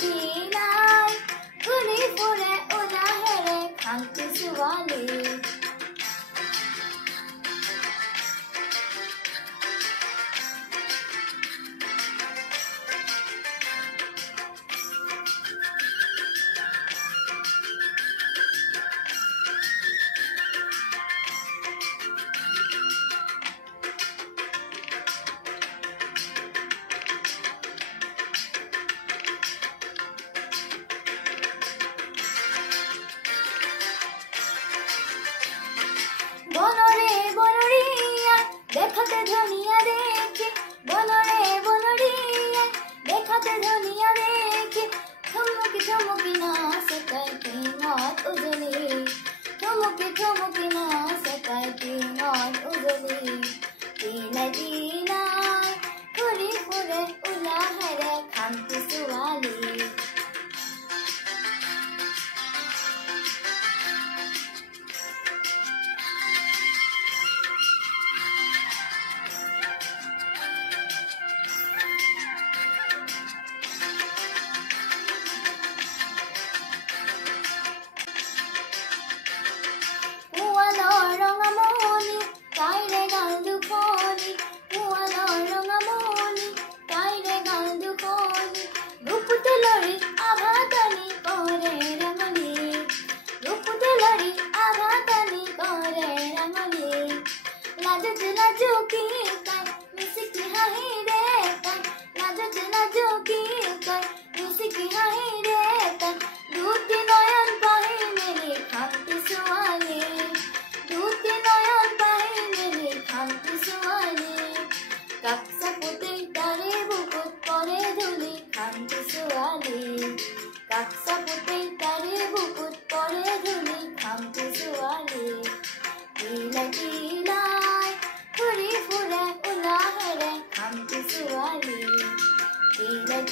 টিলাই ঘূৰি ফুৰে উলাহেৰে খান্তি ছোৱালী বনরে বনরিয়া দেখাতে ধনিয়া দেখে বনরে বনরিয়া দেখাতে ধনিয়া দেখে ঠুমকি ঠুমকি নাচ কাইতে নদ উজলি ঠুমকি ঠুমকি নাচ কাইতে নদ উজলি টিলাই টিলাই ঘূৰি ফুৰে উলাহেৰে খান্তি ছোৱালী ৰঙামণি তাইৰে গাল দুখনি পুৱালৰ ৰঙামণি তাইৰে গাল দুখনি ৰূপতে লৰি আভাতানি কৰে ৰাঙনি ৰূপতে লৰি আভাতানি কৰে ৰাঙনি লাজুকি তাই মিচিকি হাঁহি ৰে তাই লাজুকি তাই মিচিকি হাঁহি ৰে তাই দুটি নয়ন পাহি মেলি খান্তি ছোৱালী দুটি নয়ন পাহি মেলি খান্তি ছোৱালী কাকসা পুতে তাৰে বুকুত পৰে ধূলি খান্তি ছোৱালী কাকসা পুতে তাৰে বুকুত পৰে ধূলি খান্তি ছোৱালী টিলাই টিলাই ঘূৰি ফুৰে উলাহেৰে খান্তি ছোৱালী টিলাই